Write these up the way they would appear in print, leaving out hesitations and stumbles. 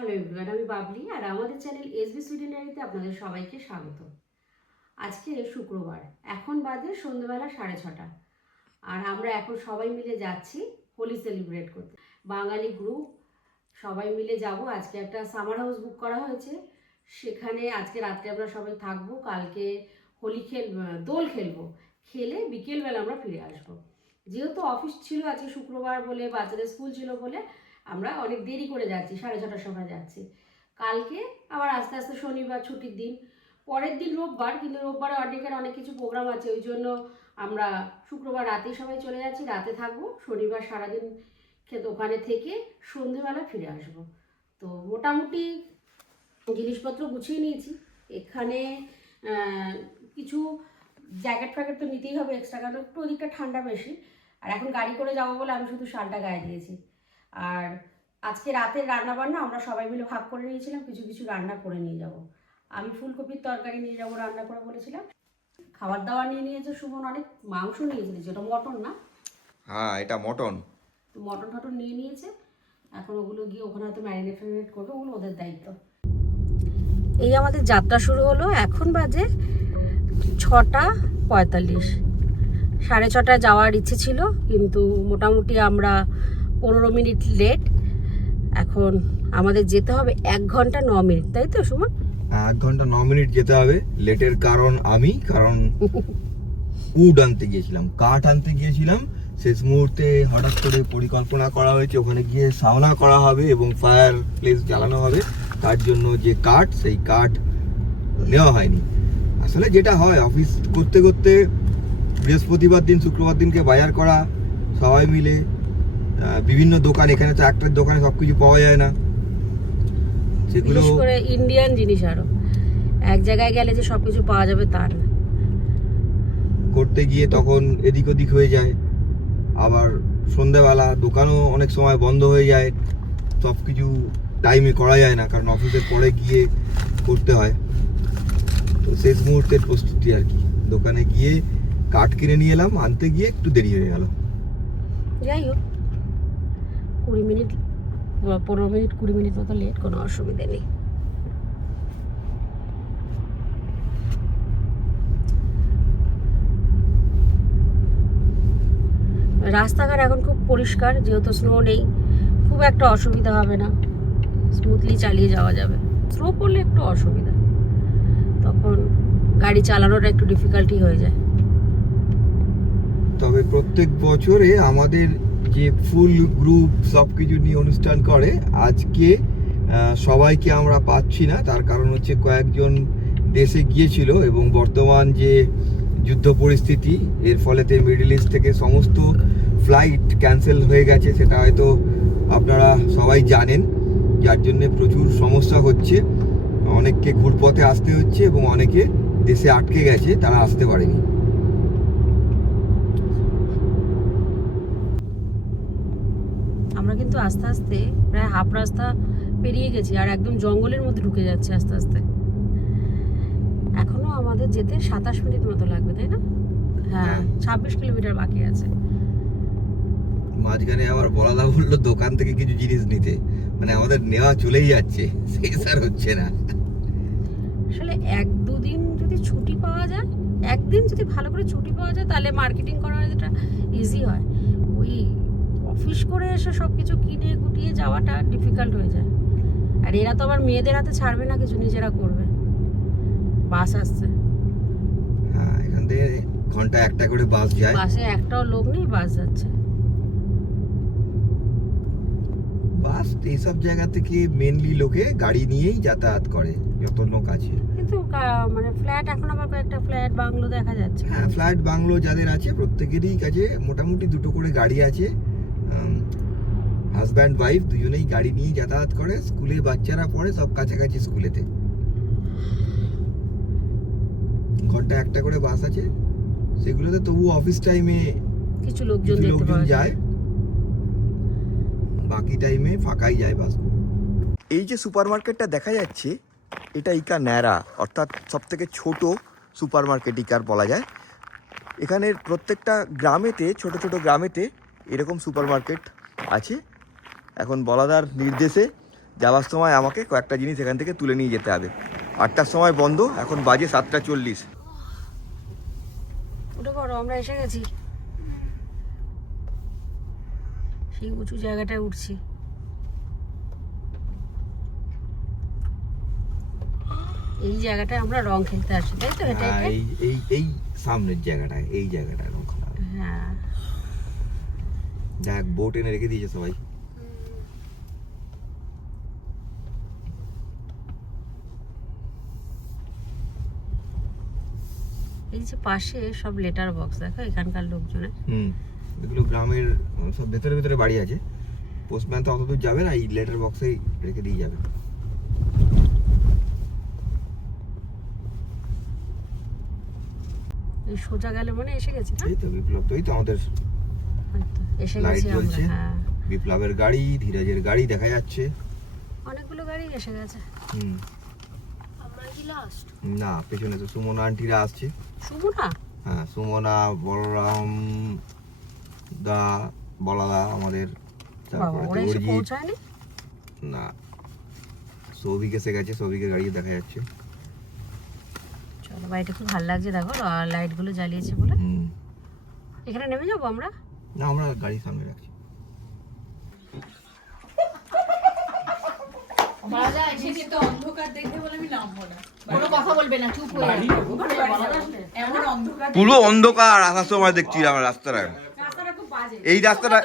Hello everyone, আমি বাবলি আর আমাদের channel SB সুইডেনারিতে আপনাদের সবাইকে স্বাগত। আজকে শুক্রবার, এখন বাজে সন্ধ্যেবেলা 6:30, আর আমরা এখন সবাই মিলে যাচ্ছি হোলি সেলিব্রেট করতে। বাঙালি গ্রুপ সবাই মিলে যাব। আজকে একটা সামার হাউস বুক করা হয়েছে, সেখানে আজকে রাত্রে আমরা সবাই থাকবো। কালকে হোলি দোল খেলবো, খেলে বিকেলবেলা আমরা ফিরে আসবো। যেহেতু অফিস ছিল আজকে শুক্রবার বলে, বাচ্চাদের স্কুল ছিল বলে আমরা অনেক দেরি করে যাচ্ছি, 6:30টার সময় যাচ্ছি। কালকে আবার আস্তে আস্তে শনিবার ছুটির দিন, পরের দিন রোববার, কিন্তু রোববারে অনেক কিছু প্রোগ্রাম আছে, ওই জন্য আমরা শুক্রবার রাতেই সবাই চলে যাচ্ছি, রাতে থাকবো। শনিবার সারাদিন ওখানে থেকে সন্ধেবেলা ফিরে আসবো। তো মোটামুটি জিনিসপত্র গুছিয়ে নিয়েছি। এখানে কিছু জ্যাকেট ফ্যাকেট তো নিতেই হবে এক্সট্রা, কারণ একটু ওদিকটা ঠান্ডা বেশি। আর এখন গাড়ি করে যাবো বলে আমি শুধু শালটা গায়ে দিয়েছি। আর আজকে রাতের রান্না বান্না আমরা সবাই মিলে ভাগ করে নিয়েছিলাম, কিছু কিছু রান্না করে নিয়ে যাব। আমি ফুলকপির তরকারি নিয়ে যাবো রান্না করে বলেছিলাম। খাবার দাবার নিয়ে নিয়েছে সুমন, অনেক মাংস নিয়েছে, যেটা মটন না। হ্যাঁ, এটা মটন। তো মটন টটন নিয়ে নিয়েছে, এখন ওগুলো গিয়ে ওখানে হয়তো ম্যারিনেট ফ্যারিনেট করবে, ওগুলো ওদের দায়িত্ব। এই আমাদের যাত্রা শুরু হলো, এখন বাজে 6:45। 6:30 যাওয়ার ইচ্ছে ছিল, কিন্তু মোটামুটি আমরা 15 মিনিট লেট। এখন আমাদের যেতে হবে 1 ঘন্টা 9 মিনিট, তাই তো সুমন? 1 ঘন্টা 9 মিনিট যেতে হবে। লেটের কারণ কারণ উড আনতে গিয়েছিলাম, কাঠ আনতে গিয়েছিলাম। শেষ মুহূর্তে হঠাৎ করে পরিকল্পনা করা হয়েছে ওখানে গিয়ে সাউনা করা হবে এবং ফায়ার প্লেস জ্বালানো হবে। তার জন্য যে কাঠ, সেই কাঠ নেওয়া হয়নি। আসলে যেটা হয়, অফিস করতে করতে বৃহস্পতিবার দিন শুক্রবার দিনকে বাজার করা, সবাই মিলে বিভিন্ন দোকান, এখানে তো একটা দোকানে সবকিছু পাওয়া যায় না, সেগুলো বিশেষ করে ইন্ডিয়ান জিনিস। আরো এক জায়গায় গেলে যে সবকিছু পাওয়া যাবে তা না, করতে গিয়ে তখন এদিক ওদিক হয়ে যায়। আবার সন্ধ্যাবেলা দোকানও অনেক সময় বন্ধ হয়ে যায়, সব কিছু টাইমে করা যায় না, কারণ অফিসের পরে গিয়ে করতে হয়। তো শেষ মুহূর্তের প্রস্তুতি আর কি, দোকানে গিয়ে কাঠ কিনে নিয়ে এলাম, আনতে গিয়ে একটু দেরি হয়ে গেল। যাই হোক 20 মিনিট 15 মিনিট 20 মিনিট মতো লেট, কোনো অসুবিধা নেই। রাস্তাঘাট এখন খুব পরিষ্কার, যেহেতু স্নো নেই, খুব একটা অসুবিধা হবে না, স্মুথলি চালিয়ে যাওয়া যাবে। স্নো পড়লে একটু অসুবিধা, তখন গাড়ি চালানোটা একটু ডিফিকাল্টি হয়ে যায়। তবে প্রত্যেক বছরে আমাদের যে ফুল গ্রুপ সব কিছু নিয়ে অনুষ্ঠান করে, আজকে সবাইকে আমরা পাচ্ছি না। তার কারণ হচ্ছে কয়েকজন দেশে গিয়েছিল এবং বর্তমান যে যুদ্ধ পরিস্থিতি, এর ফলেতে মিডল ইস্ট থেকে সমস্ত ফ্লাইট ক্যান্সেল হয়ে গেছে, সেটা হয়তো আপনারা সবাই জানেন। যার জন্য প্রচুর সমস্যা হচ্ছে, অনেককে ঘুরপথে আসতে হচ্ছে এবং অনেকে দেশে আটকে গেছে, তারা আসতে পারেনি। আমরা কিন্তু আস্তে আস্তে প্রায় হাফ রাস্তা পেরিয়ে গেছি, আর একদম জঙ্গলের মধ্যে ঢুকে যাচ্ছে আস্তে আস্তে। এখনো আমাদের যেতে 27 মিনিট মতো লাগবে, তাই না? হ্যাঁ, 26 কিলোমিটার বাকি আছে। মাঝখানে আবার বলা বললো দোকান থেকে কিছু জিনিস নিতে, মানে আমাদের নেওয়া চলেই যাচ্ছে, শেষ আর হচ্ছে না। আসলে 1-2 দিন যদি ছুটি পাওয়া যায়, একদিন যদি ভালো করে ছুটি পাওয়া যায়, তাহলে মার্কেটিং করা যেটা ইজি হয়। ওই অফিস করে এসে সব কিছু কিনে গুটিয়ে যাওয়াটা ডিফিকাল্ট হয়ে যায়। আর এরা তো আবার মেয়েদের হাতে ছাড়বে না, কিছু নিজেরা করবে। বাস আসছে, হ্যাঁ, এখান থেকে ঘন্টায় একটা করে বাস যায়। বাসে একটাও লোক নেই, বাস যাচ্ছে। বাস এইসব জায়গা থেকে মেনলি লোকে গাড়ি নিয়েই যাতায়াত করে, যত লোক আছে। কিন্তু মানে ফ্ল্যাট, এখন আবার কয়েকটা ফ্ল্যাট বাংলো দেখা যাচ্ছে। হ্যাঁ, ফ্ল্যাট বাংলো যাদের আছে প্রত্যেকেরই কাছে মোটামুটি 2টো করে গাড়ি আছে। হাজব্যান্ড ওয়াইফ দুজনেই গাড়ি নিয়ে যাতায়াত করে, স্কুলে বাচ্চারা পড়ে সব কাছাকাছি স্কুলেতে। ঘন্টায় একটা করে বাস আছে, সেগুলোতে তবু অফিস টাইমে কিছু লোকজন দেখতে পাওয়া যায়, বাকি টাইমে ফাঁকাই যায় বাস। এই যে সুপারমার্কেটটা দেখা যাচ্ছে, এটা ইকা ন্যাড়া, অর্থাৎ সব থেকে ছোট সুপারমার্কেট ইকার বলা যায়। এখানের প্রত্যেকটা গ্রামেতে, ছোট ছোট গ্রামেতে এরকম সুপারমার্কেট আছে। এখন বলাদার নির্দেশে যাওয়ার সময় আমাকে কয়েকটা জিনিস এখান থেকে তুলে নিয়ে যেতে হবে। 8টার সময় বন্ধ, এখন বাজে 7:40। উঠে পড়ো, আমরা এসে গেছি। সেই উঁচু জায়গাটায় উঠছি। এই জায়গাটায় আমরা রং খেলতে আসি, তাই তো? এটা এই এই এই সামনের জায়গাটায়, এই জায়গাটায় রং খেলা হবে। হ্যাঁ, দেখ বোট এনে রেখে দিয়েছে সবাই। এই যে পাশে সব লেটার বক্স, দেখো এখানকার লোকজনের। এগুলো গ্রামের সব ভেতরে ভেতরে বাড়ি আছে। পোস্টম্যান তো অত দূর যাবে না, এই লেটার বক্সেই রেখে দিয়ে যাবে। এই সোজা গেলে মনে এসে গেছি না? এই তো বিপ্লব, তো এই তো আমাদের হয়তো এসে লাইট গেছি আমরা। জ্বলছে। হ্যাঁ, বিপ্লবের গাড়ি, ধীরাজের গাড়ি দেখা যাচ্ছে। অনেকগুলো গাড়ি এসে গেছে। আমরা কি লাস্ট? না, পেছনে তো সুমনা আন্টিরা আসছে। সুমনা? হ্যাঁ, সুমনা, বলরাম দা, বলাদা আমাদের। বাবা, ওরা এসে পৌঁছায়নি? না, সৌভিক এসে গেছে, সৌভিকের গাড়ি দেখা যাচ্ছে। চলো, বাড়িটা খুব ভালো লাগছে, দেখো লাইট গুলো জ্বালিয়েছে বলে। এখানে নেমে যাবো আমরা? না, আমরা গাড়ির সামনে রাখছি। পুরো অন্ধকার আসার সময় দেখছি আমরা রাস্তাটা। এই রাস্তাটা,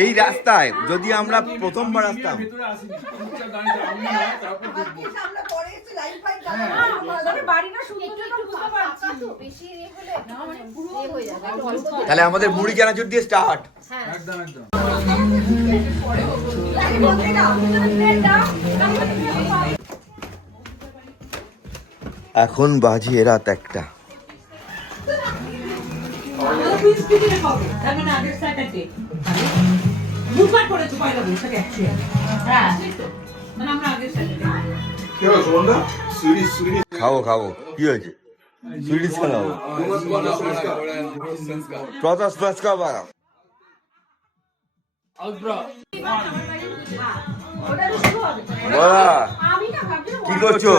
এই রাস্তায় যদি আমরা প্রথমবার আসতাম, তাহলে আমাদের মুড়ি চানাচুর দিয়ে স্টার্ট। একদম একদম। এখন বাজে রাত 1টা। খাবো খাবো, কি হয়েছে? সুইডিশ খাবো। কি করছো?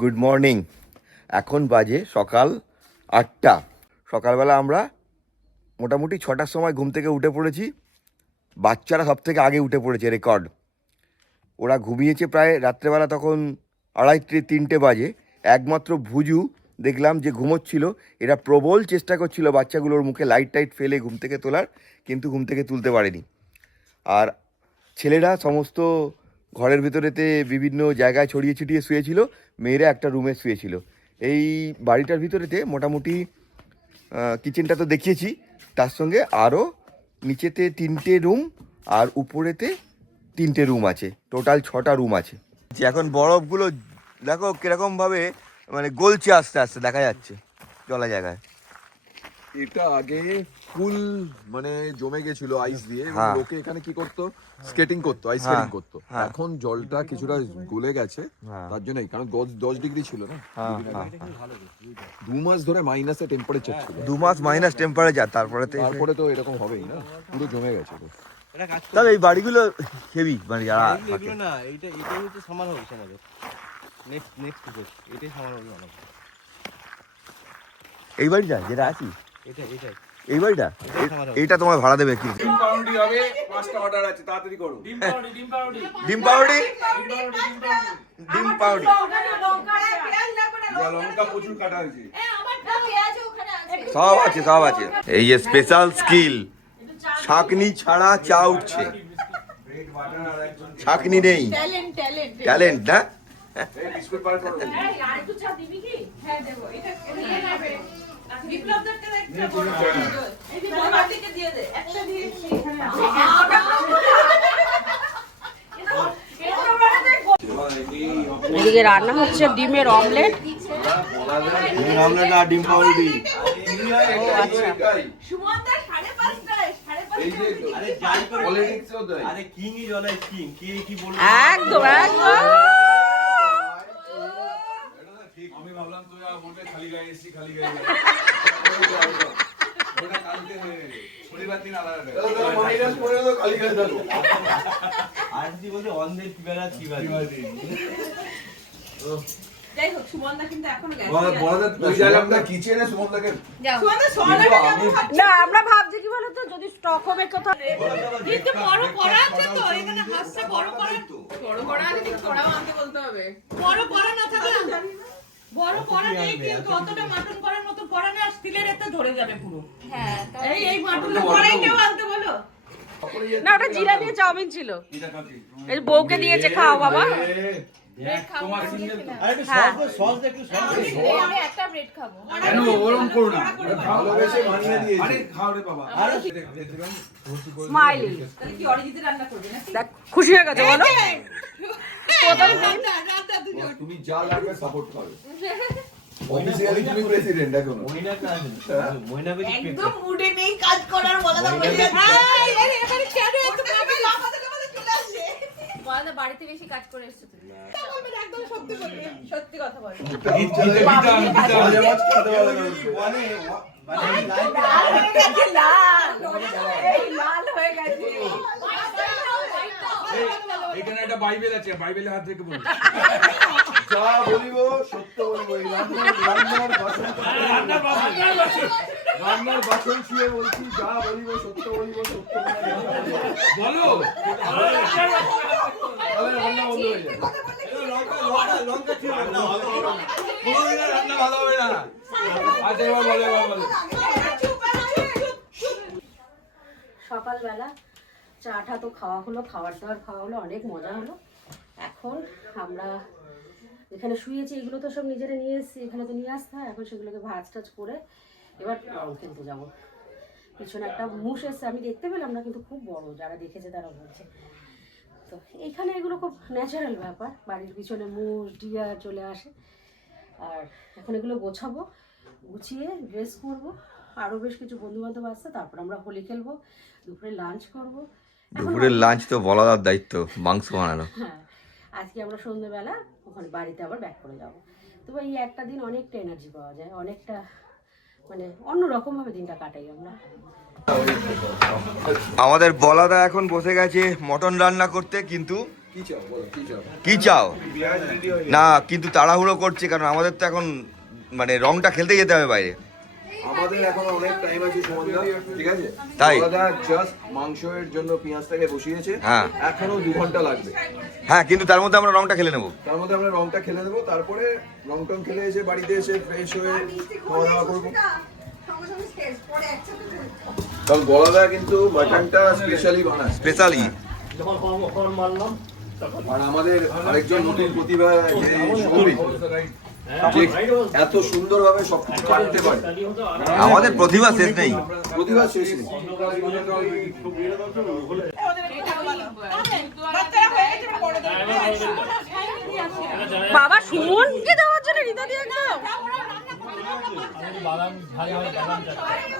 Good morning. এখন বাজে সকাল 8টা। সকালবেলা আমরা মোটামুটি 6টার সময় ঘুম থেকে উঠে পড়েছি। বাচ্চারা সব থেকে আগে উঠে পড়েছে, রেকর্ড। ওরা ঘুমিয়েছে প্রায় রাত্রেবেলা, তখন 2:30-3টে বাজে। একমাত্র ভুজু দেখলাম যে ঘুমোচ্ছিল। এরা প্রবল চেষ্টা করছিল বাচ্চাগুলোর মুখে লাইট টাইট ফেলে ঘুম থেকে তোলার, কিন্তু ঘুম থেকে তুলতে পারেনি। আর ছেলেরা সমস্ত ঘরের ভেতরেতে বিভিন্ন জায়গায় ছড়িয়ে ছিটিয়ে শুয়েছিল, মেয়েরা একটা রুমে শুয়েছিল। এই বাড়িটার ভিতরেতে মোটামুটি কিচেনটা তো দেখিয়েছি, তার সঙ্গে আরও নিচেতে 3টে রুম আর উপরেতে 3টে রুম আছে। টোটাল 6টা রুম আছে। এখন বরফগুলো দেখো কিরকমভাবে মানে গলছে আস্তে আস্তে, দেখা যাচ্ছে জলা জায়গায়। এটা আগে ফুল মানে জমে গেছিল আইস দিয়ে, এবং হ্যাঁ। লোকে এখানে কি করতো, স্কেটিং করতো, আইস স্কেটিং করতো। এখন জলটা কিছুটা গলে গেছে, তার জন্যই, কারণ 10 ডিগ্রি ছিল না। 2 মাস ধরে মাইনাসে টেম্পারেচার ছিল। 2 মাস মাইনাস টেম্পারেচার, তারপরে তো এরকম হবেই না, পুরো জমে গেছে তো। তবে এই বাড়িগুলো হেভি, মানে যারা এগুলো না, এটাই হচ্ছে সামার হাউস আমাদের। নেক্সট এটাই সামার হাউস আমাদের। এই বাড়িটা যেটা আছি, এটাই এই বাড়িটা, এইটা তোমার ভাড়া দেবে কি? ডিম পাউরুটি হবে, 5টা অর্ডার আছে, তাড়াতাড়ি করো। ডিম পাউরুটি, ডিম পাউরুটি। লঙ্কা প্রচুর কাটা হয়েছে। সব আছে, সব আছে। এই যে স্পেশাল স্কিল, ছাঁকনি ছাড়া চা উঠছে। ছাঁকনি নেই, ট্যালেন্ট না? বিস্কুট পার করো। এদিকে রান্না হচ্ছে ডিমের অমলেট। ডিম অমলেট আর ডিম পাউরুটি। ও আচ্ছা, আরে কিংই জলাই কিং কি বলবো একদম একদম। আমি ভাবলাম তুই বলবে খালি গায়ে এসছি খালি গায়ে ওটা কালকে শনিবার দিন আলাদা মাইনাস করে তো খালি গায়ে থাকো আর যদি বলতে অন্ধের কি বেলা কি বেলা যাই হোক সুমনদা কিন্তু এখনো গেছে ওই জায়গাটা কিচেনে সুমনদাকে সুমনদা সরাটা না আমরা ভাবছি কি বলতো, যদি স্টকহোমে কোথাও কিন্তু বড় করা আছে তো এখানে হাসছে বড় করা আছে, ঠিক করাও আনতে বলতে হবে। বড় করা না থাকলে বড় করা নেই, কিন্তু অতটা মাটন করার মতো করা না, স্টিলের এতে ধরে যাবে পুরো। হ্যাঁ এই মাটন করাই কেউ আনতে বলো। না, ওটা জিরা দিয়ে চাউমিন ছিল, এই বউকে দিয়েছে, খাও বাবা। তোমার সিঙ্গেল আরে একটু হ্যাঁ। সস দে একটু সস দে আমি একটা ব্রেড খাবো। কেন ওরকম করো না ভালোবেসে বানিয়ে দিয়েছি আরে খাও রে বাবা আরে স্মাইলি, তাহলে কি অরিজিতে রান্না করবে না? দেখ খুশি হয়ে গেছে বলো। প্রথম দিন রান্না দুজন। তুমি যা লাগবে সাপোর্ট করবে অফিসিয়ালি তুমি প্রেসিডেন্ট এখন মইনা কাজ মইনা বেশি একদম মুডে নেই কাজ করার, বলা দাও বলে হাই আরে এবারে কেন এত ভাবে লাফাতে লাফাতে চলে আসে। বলা বাড়িতে বেশি কাজ করে এসেছো তুমি। তা বলবেন, একদম সত্যি বলবে, সত্যি কথা বলবে। মাঝে মাঝ খেতে পারে না। লাল হয়ে গেছে, লাল এই লাল হয়ে গেছে। এখানে একটা বাইবেল আছে বাইবেলে হাত রেখে বলুন যা বলিব সত্য বলিব। এই রান্নার বাসন ছুঁয়ে বলছি, যা বলিব সত্য বলিব, সত্য বলো তাহলে রান্না বন্ধ হয়ে যাবে। লঙ্কা ছিল না কোনোদিনও রান্না ভালো হবে না আচ্ছা এবার বলো এবার বলো সকালবেলা চাটা তো খাওয়া হলো, খাবার দাবার খাওয়া হলো, অনেক মজা হলো। এখন আমরা এখানে শুয়েছি, এগুলো তো সব নিজেরা নিয়ে এসেছি, এখানে তো নিয়ে আসতে হয়। এখন সেগুলোকে ভাজ টাজ করে এবার রং খেলতে যাবো। পিছনে একটা মুষ এসছে, আমি দেখতে পেলাম না, কিন্তু খুব বড়, যারা দেখেছে তারা বলছে। তো এইখানে এগুলো খুব ন্যাচারাল ব্যাপার, বাড়ির পিছনে মুষ ডিয়ার চলে আসে। আর এখন এগুলো গোছাবো, গুছিয়ে ড্রেস করবো। আরও বেশ কিছু বন্ধুবান্ধব আসছে, তারপর আমরা হোলি খেলবো, দুপুরে লাঞ্চ করবো। দুপুরের লাঞ্চ তো বলাদার দায়িত্ব, মাংস বানানো। হ্যাঁ, আজকে আমরা সন্ধ্যেবেলা ওখানে বাড়িতে আবার ব্যাক করে যাবো। তবে এই একটা দিন অনেকটা এনার্জি পাওয়া যায়, অনেকটা মানে অন্যরকমভাবে দিনটা কাটাই আমরা। আমাদের বলাদা এখন বসে গেছে মটন রান্না করতে, কিন্তু কি চাও বলো কি চাও কি চাও না, কিন্তু তাড়াহুড়ো করছে, কারণ আমাদের তো এখন মানে রংটা খেলতে যেতে হবে বাইরে। আমাদের এখন অনেক টাইম আছে সুমনদা, ঠিক আছে তাই? দাদা জাস্ট মাংসের জন্য পেঁয়াজটাকে বসিয়েছে, হ্যাঁ। এখনো 2 ঘন্টা লাগবে। হ্যাঁ, কিন্তু তার মধ্যে আমরা রংটা খেলে নেবো। তার মধ্যে আমরা রংটা খেলে দেবো, তারপরে রং টং খেলে এসে বাড়িতে এসে ফ্রেশ হয়ে খাওয়া দাওয়া করবো। কারণ বলাদা কিন্তু মাটনটা স্পেশালি বানায়, স্পেশালি। আর আমাদের আরেকজন নতুন প্রতিভা যে সৌভিক, যে এত সুন্দরভাবে সবকিছু কাটতে পারে, আমাদের প্রতিভা শেষ নেই। প্রতিভা শেষ নেই। বাবা সুমনকে দেওয়ার জন্য রিতা দিয়ে একদম বাদাম ভালো ভালো বাদাম চাটনি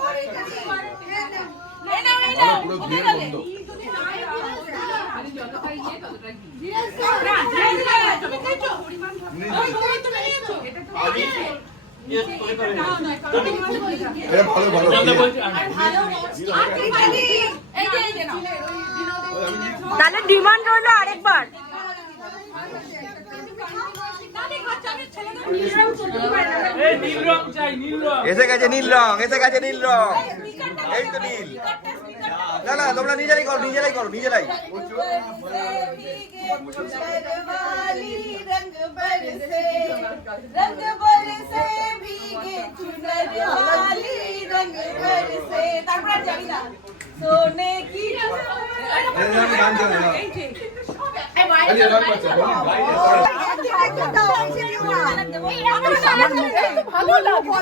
পুরো ঘিয়ের গন্ধ। এটা ভালো ভালো তাহলে ডিমান্ড রইলো আরেকবার। এসে গেছে নীল রং, এসে গেছে নীল রং, এই তো নীল। না না, তোমরা নিজেরাই করো, নিজেরাই করো, নিজেরাই। ভালো লাগে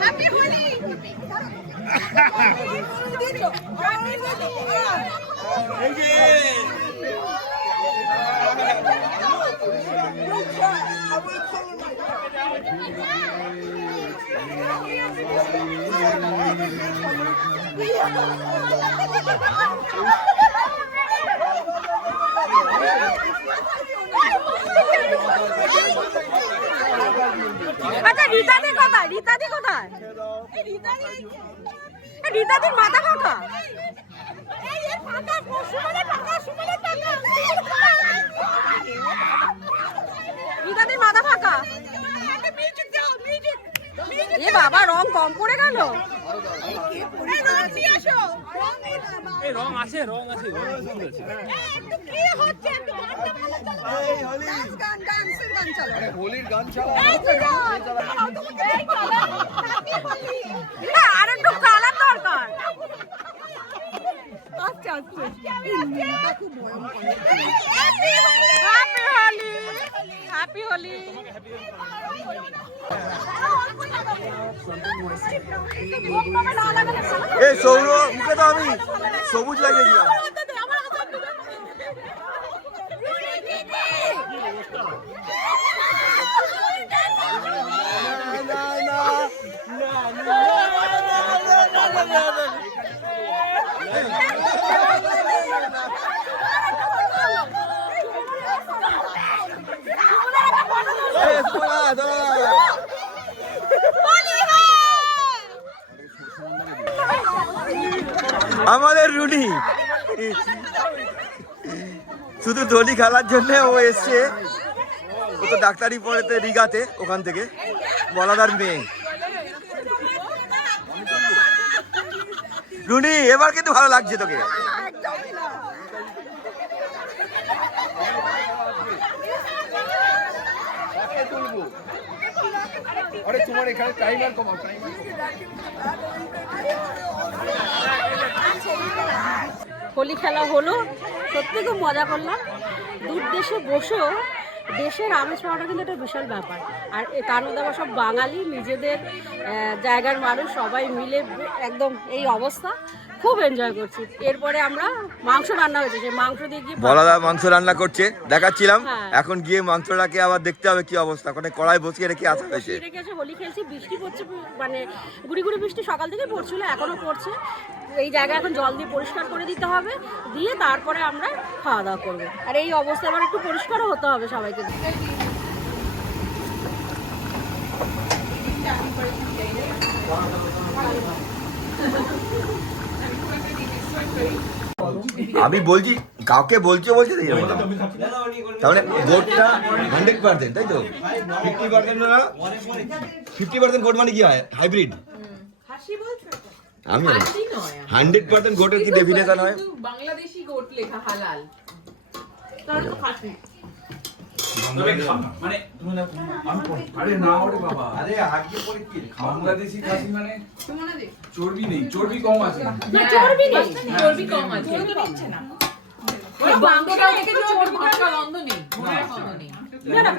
হ্যাপি হোলি। আচ্ছা রীতাদি কোথায়? রীতাদি কোথায়? রীতাদির মাথা ফাঁকা। রীতাদির মাথা ফাঁকা। এ বাবা রং কম পড়ে গেল। রং আছে হোলির গান চালা আর একটু কালার দরকার। হ্যাপি হোলি। এই সৌর মুখে তো আমি সবুজ লাগিয়েছিলাম। আমাদের রুনি শুধু দোলি খেলার জন্য ও এসছে। ও তো ডাক্তারি পড়েতে রিগাতে, ওখান থেকে বলাদার মেয়ে। রুনি এবার কিন্তু ভালো লাগছে তোকে। আরে তোমার এখানে টাইমার কমাও, টাইমার হোলি খেলা হলো, সত্যি খুব মজা করলাম। দূর দেশে বসেও দেশের আমেজ পাওয়াটা কিন্তু একটা বিশাল ব্যাপার। আর তার মধ্যে আবার সব বাঙালি, নিজেদের জায়গার মানুষ সবাই মিলে একদম এই অবস্থা, খুব এনজয় করছি। এরপরে আমরা মাংস রান্না হয়েছে, সেই মাংস দিয়ে গিয়ে বলাদা মাংস রান্না করছে, দেখাচ্ছিলাম। হ্যাঁ। এখন গিয়ে মাংসটাকে আবার দেখতে হবে কি অবস্থা। ওখানে কড়াই বসিয়ে রেখে আসা হয়েছে। রেখে এসে হোলি খেলছি, বৃষ্টি পড়ছে, মানে গুড়ি গুড়ি বৃষ্টি সকাল থেকে পড়ছিল, এখনো পড়ছে। এই জায়গা এখন জল দিয়ে পরিষ্কার করে দিতে হবে, দিয়ে তারপরে আমরা খাওয়া দাওয়া করবো। আর এই অবস্থা আবার একটু পরিষ্কারও হতে হবে সবাইকে। আমি বলছি কাউকে বলছে তাহলে ভোটটা 100%, তাই তো? 50% না, 50% ভোট মানে কি হয়? হাইব্রিড। আমি 100% ভোটের কি ডেফিনেশন হয়? বাংলাদেশি গোট লেখা হালাল। মানে আরে না ওরে বাবা, আরে আগে পরে কি বাংলাদেশি খাসি মানে চর্বি নেই, চর্বি কম আছে। চর্বি নেই, চর্বি কম আছে। বাংলা থেকে চর্বি ভাষা গন্ধ নেই, ঘোড়ার গন্ধ নেই। না না,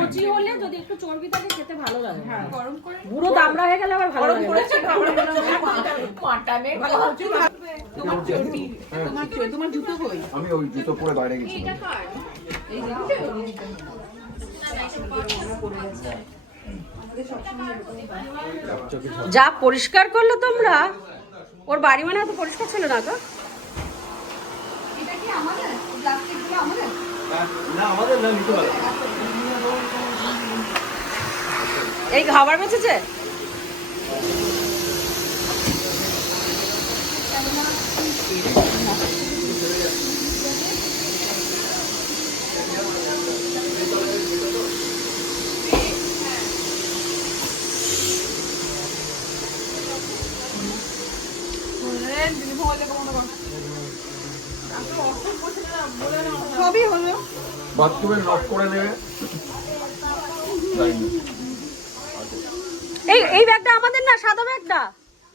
কচি হলে যদি একটু চর্বি থাকে খেতে ভালো লাগে। গরম করে বুড়ো দামড়া হয়ে গেলে আবার ভালো লাগে। তোমার জুতো কই? আমি ওই জুতো পরে বাইরে গেছি। যা পরিষ্কার করলো তোমরা, ওর বাড়ি মানে এত পরিষ্কার ছিল না তো। এই খাবার বেঁচেছে। সবই হলো। বাথরুমে লক করে দেবে। এই ব্যাগটা আমাদের না, সাদা ব্যাগটা।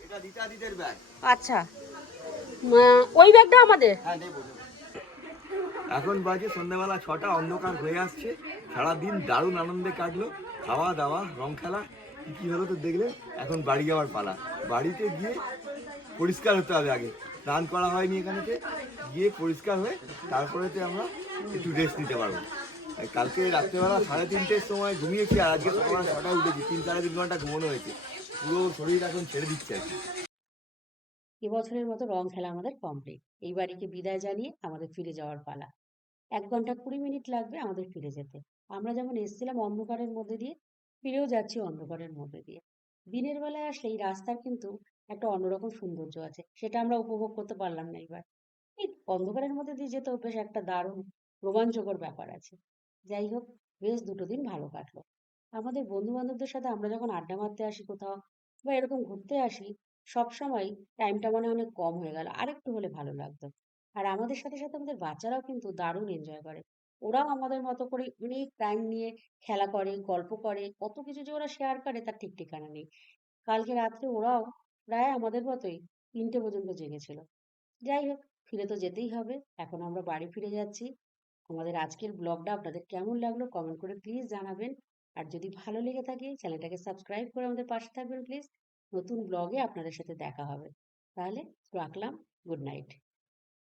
এটা রীতাদিদের ব্যাগ। আচ্ছা, ওই ব্যাগটা আমাদের। এখন বাজে সন্ধ্যাবেলা 6টা, অন্ধকার হয়ে আসছে। সারাদিন দারুণ আনন্দে কাটলো। খাওয়া দাওয়া, রং খেলা, কি হলো তো দেখলে। এখন বাড়ি যাওয়ার পালা। বাড়িতে গিয়ে পরিষ্কার হতে হবে আগে, স্নান করা হয়নি এখানেতে, গিয়ে পরিষ্কার হয়ে তারপরেতে আমরা একটু রেস্ট নিতে পারবো। কালকে রাত্রেবেলা 3:30-র সময় ঘুমিয়েছি, আর আজকে সকাল 6টায় উঠেছি, 3-3.5 ঘন্টা ঘুমানো হয়েছে। পুরো শরীর এখন ছেড়ে দিচ্ছে আর কি। এবছরের মতো রং খেলা আমাদের কমপ্লিট। এই বাড়িকে বিদায় জানিয়ে আমাদের ফিরে যাওয়ার পালা। 1 ঘন্টা 20 মিনিট লাগবে আমাদের ফিরে যেতে। আমরা যেমন এসেছিলাম অন্ধকারের মধ্যে দিয়ে, ফিরেও যাচ্ছি অন্ধকারের মধ্যে দিয়ে। দিনের বেলায় আসলে এই রাস্তার কিন্তু একটা অন্যরকম সৌন্দর্য আছে, সেটা আমরা উপভোগ করতে পারলাম না এবার। এই অন্ধকারের মধ্যে দিয়ে যেতেও বেশ একটা দারুণ রোমাঞ্চকর ব্যাপার আছে। যাই হোক, বেশ 2 দিন ভালো কাটলো। আমাদের বন্ধু বান্ধবদের সাথে আমরা যখন আড্ডা মারতে আসি কোথাও বা এরকম ঘুরতে আসি, সবসময় টাইমটা মনে অনেক কম হয়ে গেল, আরেকটু হলে ভালো লাগতো। আর আমাদের সাথে সাথে আমাদের বাচ্চারাও কিন্তু দারুণ এনজয় করে। ওরাও আমাদের মতো করে অনেক টাইম নিয়ে খেলা করে, গল্প করে, কত কিছু যে ওরা শেয়ার করে তার ঠিক ঠিকানা নেই। কালকে রাত্রে ওরাও প্রায় আমাদের মতোই 3টে পর্যন্ত জেগেছিল। যাই হোক, ফিরে তো যেতেই হবে। এখন আমরা বাড়ি ফিরে যাচ্ছি। আমাদের আজকের ব্লগটা আপনাদের কেমন লাগলো কমেন্ট করে প্লিজ জানাবেন। আর যদি ভালো লেগে থাকে চ্যানেলটাকে সাবস্ক্রাইব করে আমাদের পাশে থাকবেন প্লিজ। নতুন ব্লগে আপনাদের সাথে দেখা হবে। তাহলে রাখলাম। Good night.